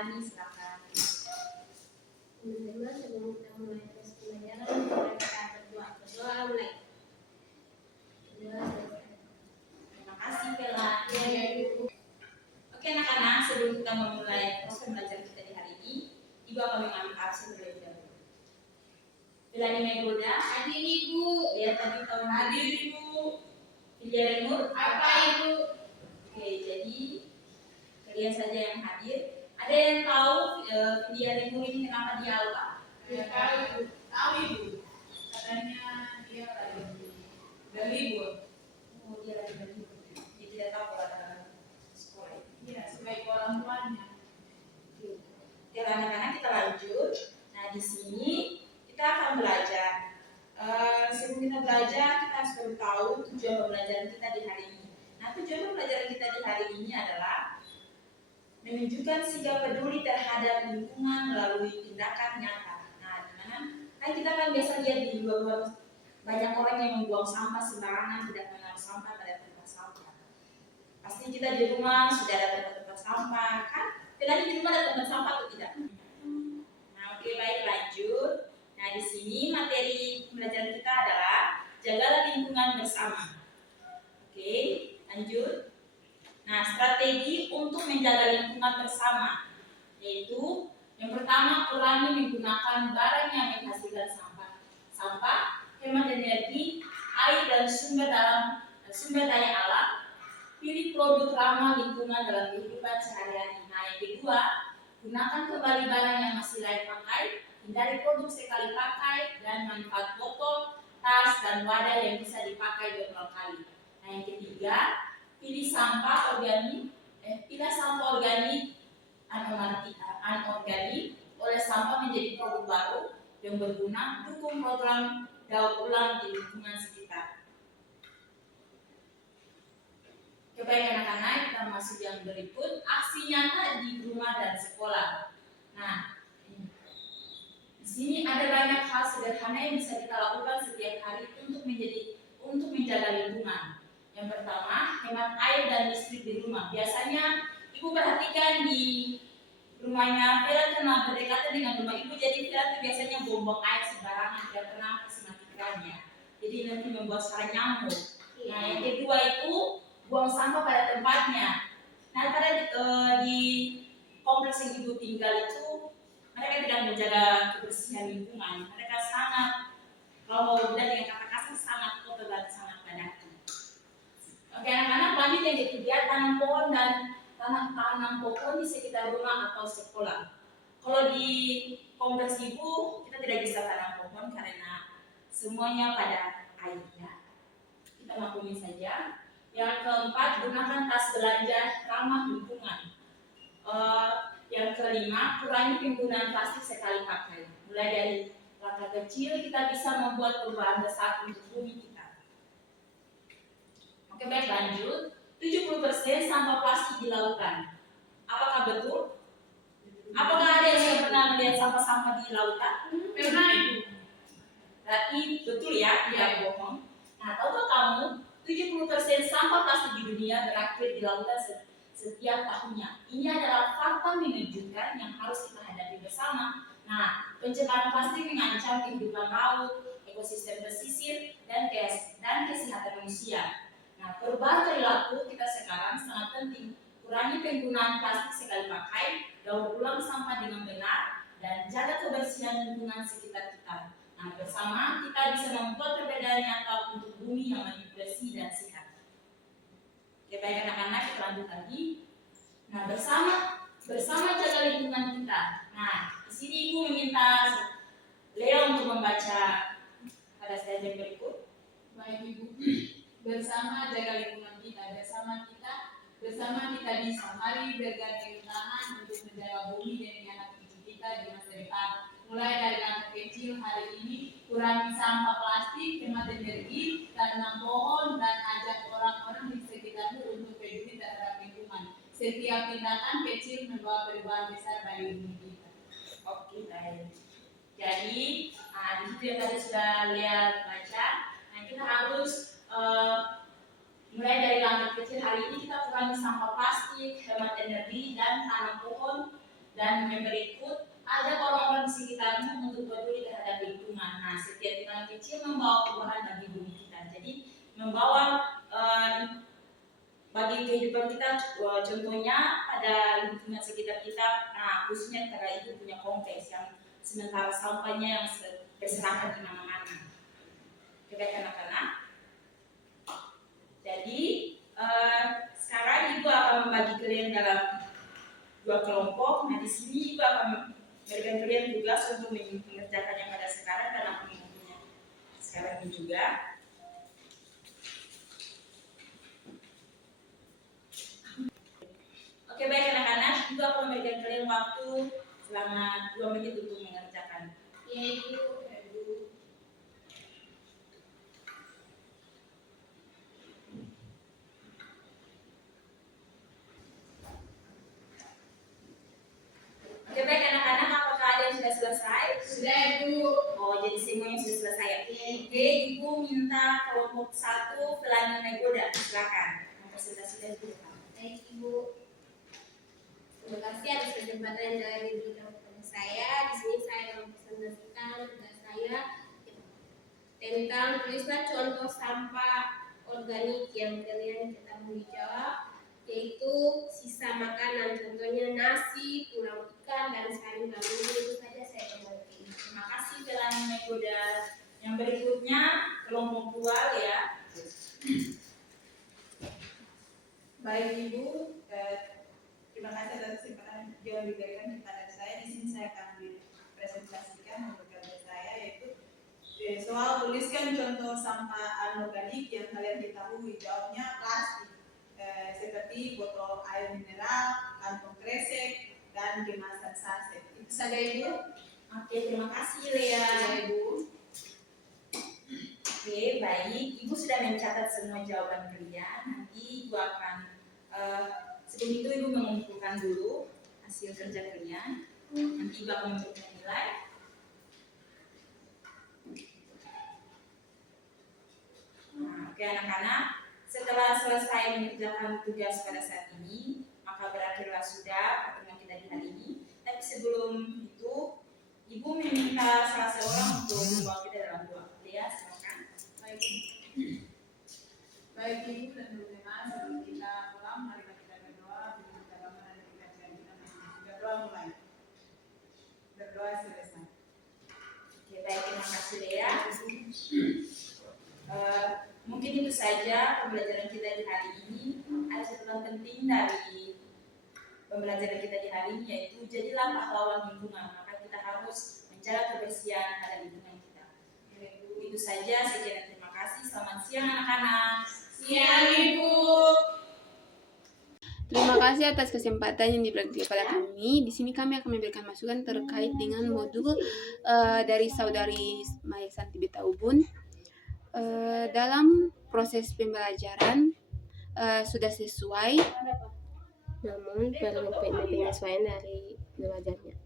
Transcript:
Hani, silakan. Teman-teman, sebelum kita mulai tes pelajaran, mari kita berdoa. Berdoa mulai. Berdoa selesai. Terima kasih, Bella. Oke, anak-anak, sebelum kita memulai proses belajar kita di hari ini, Ibu akan mengambil absen terlebih dahulu. Bella Nimegoda, Hadir Ibu. lihat tadi tahun Hadir Ibu. Filia Remur. Apa Ibu? Oke, jadi kalian saja yang hadir. Ada yang tahu Filia Remur ini kenapa dia alpa? Tahu Ibu. Katanya dia lagi berlibur. Oh, dia lagi berlibur. Dia tidak tahu kalau ada sekolah. Iya, sebagai orang tuanya. Oke, anak-anak, kita lanjut. Nah, di sini kita akan belajar. Sebelum kita belajar, kita harus perlu tahu tujuan pembelajaran kita di hari ini. Nah, tujuan pembelajaran kita di hari ini adalah menunjukkan sikap peduli terhadap lingkungan melalui tindakan nyata. Nah, di mana kan kita kan biasa lihat di luar-luar banyak orang yang membuang sampah sembarangan, tidak menaruh sampah pada tempat sampah. Pasti kita di rumah sudah ada tempat sampah, kan? Kalian di rumah ada tempat sampah atau tidak? Nah, oke, baik, lanjut. Nah, di sini materi pembelajaran kita adalah jagalah lingkungan bersama. Oke, lanjut. Nah, strategi untuk menjaga lingkungan bersama yaitu yang pertama, kurangi menggunakan barang yang menghasilkan sampah, hemat energi, air dan sumber daya alam, pilih produk ramah lingkungan dalam kehidupan sehari-hari. Nah, yang kedua, gunakan kembali barang yang masih layak pakai, hindari produk sekali pakai dan manfaat botol, tas dan wadah yang bisa dipakai beberapa kali. Nah, yang ketiga, pilih sampah organik anorganik oleh sampah menjadi produk baru yang berguna, dukung program daur ulang di lingkungan sekitar. Baik anak-anak, kita masuk yang berikut, aksi nyata di rumah dan sekolah. Nah, di sini ada banyak hal sederhana yang bisa kita lakukan setiap hari untuk menjaga lingkungan. Yang pertama, hemat air dan listrik di rumah. Biasanya Ibu perhatikan di rumahnya Vira karena berdekatan dengan rumah Ibu, jadi Vira itu biasanya buang air sembarangan, tidak pernah mematikannya. Jadi nanti membuat sarang nyamuk. Nah, yang kedua itu buang sampah pada tempatnya. Nah, karena di kompleks yang Ibu tinggal itu mereka tidak menjaga kebersihan lingkungan. Mereka sangat, kalau mau bilang dengan kata kasar, sangat kotor dan sangat padat. Oke anak-anak, lanjut yang ketiga, tanam pohon di sekitar rumah atau sekolah. Kalau di kompleks Ibu kita tidak bisa tanam pohon karena semuanya pada airnya. Kita maklumi saja. Yang keempat, gunakan tas belanja ramah lingkungan. Yang kelima, kurangi penggunaan plastik sekali pakai. Mulai dari langkah kecil kita bisa membuat perubahan besar untuk bumi kita. Oke, baik, lanjut. 70% sampah plastik di lautan. Apakah betul? Apakah ada yang pernah melihat sampah-sampah di lautan? Pernah Ibu. Berarti betul ya, tidak bohong. Nah, tahukah kamu 70% sampah plastik di dunia berakhir di lautan setiap tahunnya. Ini adalah fakta mengejutkan yang harus kita hadapi bersama. Nah, pencemaran plastik mengancam kehidupan laut, ekosistem pesisir, dan kesehatan manusia. Nah, perubahan perilaku kita sekarang sangat penting. Kurangi penggunaan plastik sekali pakai, daur ulang sampah dengan benar, dan jaga kebersihan lingkungan sekitar kita. Nah, bersama kita bisa membuat perbedaan nyata untuk bumi yang lebih bersih dan sehat. Oke, baik anak-anak, kita lanjut lagi. Nah, bersama jaga lingkungan kita. Nah, di sini Ibu meminta Lea untuk membaca pada slide yang berikut. Baik Ibu. Bersama jaga lingkungan kita, bersama kita bisa. Mari bergandeng tangan untuk menjaga bumi dan anak cucu kita di masa depan. Mulai dari langkah kecil hari ini, kurangi sampah plastik, hemat energi, tanam pohon, dan ajak orang-orang di sekitarmu untuk peduli terhadap lingkungan. Setiap tindakan kecil membawa perubahan besar bagi bumi kita. Oke, baik. Jadi, di situ yang tadi sudah lihat baca. Nah, kita harus mulai dari langkah kecil hari ini kita kurangi sampah plastik, hemat energi, dan tanam pohon. Dan yang berikut, ada orang-orang di sekitarmu untuk peduli terhadap lingkungan. Nah, setiap tindakan kecil membawa perubahan bagi bumi kita. Jadi membawa bagi kehidupan kita, contohnya pada lingkungan sekitar kita. Nah, khususnya karena itu punya kompleks yang sementara sampahnya yang berserakan di mana-mana. Baik anak-anak. Jadi sekarang Ibu akan membagi kalian dalam 2 kelompok. Nah, di sini Ibu akan memberikan kalian tugas untuk mengerjakannya pada sekarang dan aku mengumpulnya sekarang ini juga. Oke, baik anak-anak, Ibu akan memberikan kalian waktu selama 2 menit untuk mengerjakan. Ya, Ibu. Oke, baik anak-anak, apakah ada yang sudah selesai? Sudah, Ibu. Oh, jadi semuanya sudah selesai. Oke, Ibu minta kelompok 1 Pelangi Nagoda. Silakan mempresentasikan dulu. Baik, Ibu. Terima kasih atas kesempatan yang telah diberikan kepada saya. Di sini saya mempresentasikan tugas saya tentang tulislah contoh sampah organik yang kalian ketahui jawab, yaitu sisa makanan, contohnya nasi, tulang ikan, dan sayur kambing. Itu saja saya kembali. Terima kasih Pelangi Nagoda. Yang berikutnya kelompok 2 ya. Baik Ibu, terima kasih atas kesempatan yang diberikan kepada saya. Di sini saya akan presentasikan untuk kerja saya, yaitu soal tuliskan contoh sampah anorganik yang kalian ketahui. Jawabnya plastik, seperti botol air mineral, kantong kresek, dan kemasan saset. Itu saja Ibu. Oke, terima kasih Lea. Ya, Ibu. Oke, baik. Ibu sudah mencatat semua jawaban kalian. Nanti Ibu akan sebelum itu Ibu mengumpulkan dulu hasil kerja kalian. Nanti Ibu akan memberikan nilai. Nah, oke anak-anak, setelah selesai mengerjakan tugas pada saat ini, maka berakhirlah sudah pertemuan kita di hari ini. Tapi sebelum itu, Ibu meminta salah seorang untuk membawa kita dalam doa. Ya, silakan. Baik Ibu dan teman-teman, sebelum kita pulang, mari kita berdoa. Sebelum kita bangun dan kita janjikan berdoa mulai. Berdoa selesai. Oke, baik, terima kasih Lea. Mungkin itu saja pembelajaran kita di hari ini. Ada catatan penting dari pembelajaran kita di hari ini, yaitu jadilah pahlawan lingkungan. Maka kita harus menjaga kebersihan pada lingkungan kita. Itu saja, sekian dan terima kasih. Selamat siang anak-anak. Siang Ibu. Terima kasih atas kesempatan yang diberikan kepada kami. Di sini kami akan memberikan masukan terkait dengan modul dari saudari Maya Santi Betaubun. Dalam proses pembelajaran sudah sesuai, Namun perlu penyesuaian dari belajarnya.